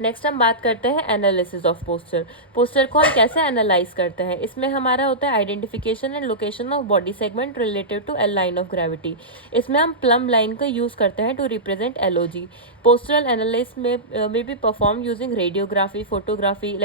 Next हम बात करते हैं एनालिसिस ऑफ पोस्चर। पोस्चर को हम कैसे एनालाइज करते हैं। इसमें हमारा होता है identification and location of body segment related to L line of gravity. इसमें हम प्लम लाइन का यूज करते हैं to represent LOG. Postural analysis में be perform using radiography, photography,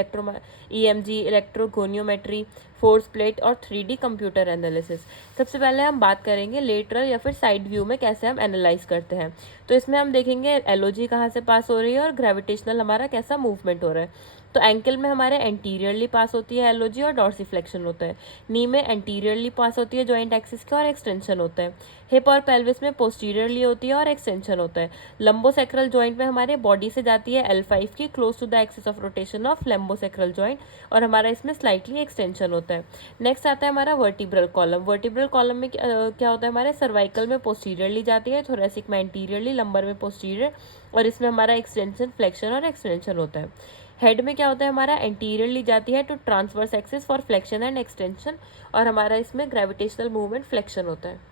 EMG, electrogoniometry, force plate और 3D कंप्यूटर एनालिसिस। सबसे पहले हम बात करेंगे लेटरल या फिर साइड व्यू में कैसे हम एनालाइज करते हैं। तो इसमें हम देखेंगे एलओजी कहाँ से पास हो रही है और ग्रेविटेशनल हमारा कैसा मूवमेंट हो रहा है। तो एंकल में हमारे एंटीरियरली पास होती है एलओजी और डॉर्सिफ्लेक्शन होता है। नी में एंटीरियरली पास होती है जॉइंट एक्सिस के और एक्सटेंशन होता है। हिप और पेल्विस में पोस्टीरियरली होती है और एक्सटेंशन होता है। लंबोसेक्रल जॉइंट में हमारे बॉडी से जाती है L5 की close to the axis of rotation of lumbosacral joint और हमारा इसमें स्लाइटली एक्सटेंशन होता है। नेक्स्ट आता है हमारा वर्टिब्रल कॉलम। वर्टिब्रल कॉलम में क्या होता है, हमारे सर्वाइकल में पोस्टीरियरली जाती है, थोरेसिक में एंटीरियरली, लंबर में पोस्टीरियर और इसमें हमारा एक्सटेंशन, फ्लेक्शन और एक्सटेंशन होता है। हेड में क्या होता है, हमारा एंटीरियरली जाती है to transverse axis for flexion and extension और हमारा इसमें ग्रेविटेशनल मूवमेंट फ्लेक्शन होता है।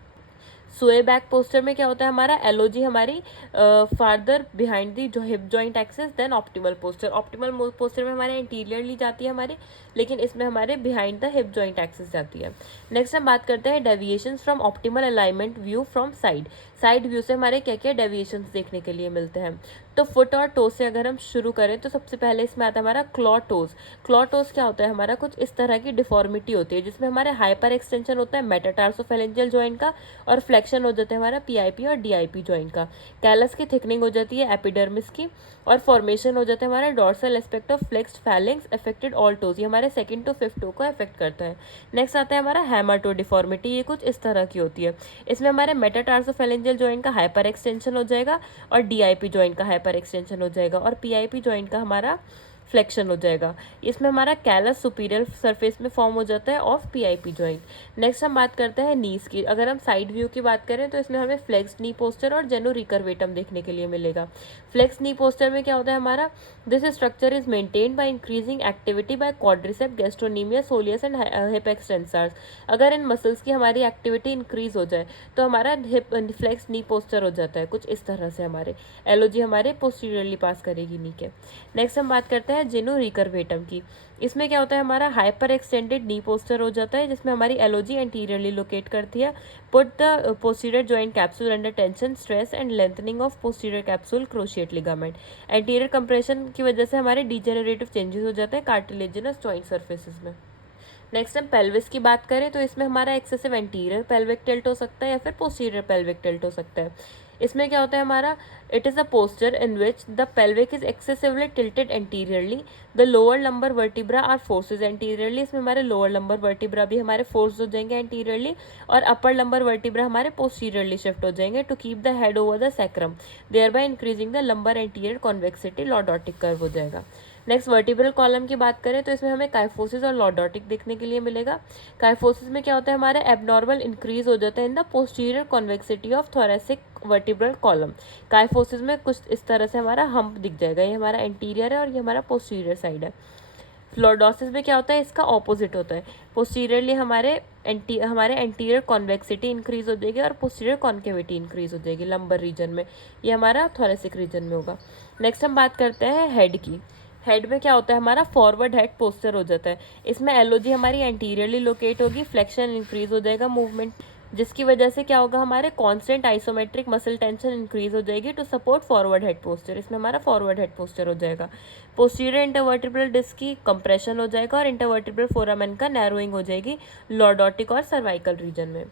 सोए बैक पोस्चर में क्या होता है, हमारा एलओजी हमारी फार्दर बिहाइंड दी जो hip joint axis then optimal posture. Optimal posture में हमारे एंटीरियरली जाती है हमारी, लेकिन इसमें हमारे behind the hip joint axis जाती है। नेक्स्ट हम बात करते हैं deviation from optimal alignment view from side. Side view से हमारे क्या क्या डेविएशन देखने के लिए मिलते हैं। तो फुट और टो से अगर हम शुरू करें तो सबसे पहले इसमें आता है हमारा क्लॉ टोज। क्लॉ टोज क्या होता है, हमारा कुछ इस तरह की डिफॉर्मिटी होती है जिसमें हमारे हाइपर एक्सटेंशन होता है मेटाटार्सोफेरेंजियल जॉइंट का और फ्लेक्शन हो जाता है हमारा पीआईपी और डीआईपी जॉइंट का। कैलस की थिकनिंग हो जाती है एपिडर्मिस की और फॉर्मेशन हो जाता है हमारा dorsal aspect of flexed feelings affected all toes. ये हमारे सेकंड टू फिफ्थ टो को अफेक्ट करता है। नेक्स्ट आता है हमारा हैमर टो डिफॉर्मिटी। ये कुछ इस तरह की होती है, इसमें हमारे मेटाटार्सोफेरेंजियल जॉइंट का हाइपर एक्सटेंशन हो जाएगा और डीआईपी जॉइंट का हाइपर एक्सटेंशन हो जाएगा और पीआईपी जॉइंट का हमारा फ्लेक्शन हो जाएगा। इसमें हमारा कैलस सुपीरियर सरफेस में फॉर्म हो जाता है ऑफ पीआईपी जॉइंट। नेक्स्ट हम बात करते हैं नीज की। अगर हम साइड व्यू की बात करें तो इसमें हमें फ्लेक्स्ड नी पोस्चर और जेनो रिकर्वेटम देखने के लिए मिलेगा। फ्लेक्स नी पोस्चर में क्या होता है हमारा, this structure is maintained by increasing activity by quadricep, gastrocnemius, soleus and hip extensors. अगर इन मसल्स की हमारी एक्टिविटी इंक्रीज हो जाए तो हमारा हिप फ्लेक्स नी पोस्चर हो जाता है कुछ इस तरह से। हमारे एलओजी हमारे पोस्टीरियरली पास करेगी नी के। नेक्स्ट हम बात करते हैं जेनो रिकर्वेटम की। इसमें क्या होता है, हमारा हाइपर एक्सटेंडेड नी पोस्चर हो जाता है जिसमें हमारी एलओजी एंटीरियरली लोकेट करती है। Put the posterior joint capsule under tension, stress and lengthening of posterior capsule cruciate ligament. Anterior compression की वजह से हमारे डिजेनरेटिव चेंजेस हो जाते हैं कार्टिलेजिनस जॉइंट सर्फेसिस में। नेक्स्ट हम पेल्विस की बात करें तो इसमें हमारा एक्सेसिव एंटीरियर पेल्विक टिल्ट हो सकता है या फिर पोस्टीरियर पेल्विक टिल्ट हो सकता है। इसमें क्या होता है हमारा, it is a posture in which the pelvic is excessively tilted anteriorly, the lower lumbar vertebra are forces anteriorly. इसमें हमारे लोअर लंबर वर्टिब्रा भी हमारे फोर्स हो जाएंगे एंटीरियरली और अपर लंबर वर्टिब्रा हमारे पोस्टीरियरली शिफ्ट हो जाएंगे to keep the head over the sacrum, thereby increasing the lumbar anterior convexity, lordotic curve हो जाएगा। नेक्स्ट वर्टिब्रल कॉलम की बात करें तो इसमें हमें काइफोसिस और लॉर्डोटिक देखने के लिए मिलेगा। काइफोसिस में क्या होता है, हमारे एबनॉर्मल इंक्रीज हो जाता है in the posterior convexity of thoracic vertebral column. Kyphosis में कुछ इस तरह से हमारा हम्प दिख जाएगा, ये हमारा एंटीरियर है और ये हमारा पोस्टीरियर साइड है। लॉर्डोसिस में क्या होता है, इसका ऑपोजिट होता है। पोस्टीरियरली हमारे एंटीरियर कॉन्वेक्सिटी इंक्रीज हो जाएगी और पोस्टीरियर कॉन्केविटी इंक्रीज हो जाएगी लंबर रीजन में, ये हमारा थोरेसिक रीजन में होगा। नेक्स्ट हम बात करते हैं हेड की। हेड में क्या होता है, हमारा फॉरवर्ड हेड पोस्चर हो जाता है। इसमें एलओजी हमारी एंटीरियरली लोकेट होगी, फ्लेक्शन इंक्रीज हो जाएगा मूवमेंट, जिसकी वजह से क्या होगा, हमारे constant isometric muscle tension increase हो जाएगी to support forward head posture. इसमें हमारा फॉरवर्ड हेड पोस्चर हो जाएगा। पोस्टीरियर इंटरवर्टिब्रल डिस्क की कंप्रेशन हो जाएगा और इंटरवर्टिब्रल फोरामेन का नैरोइंग हो जाएगी लॉर्डोटिक और सर्वाइकल रीजन में।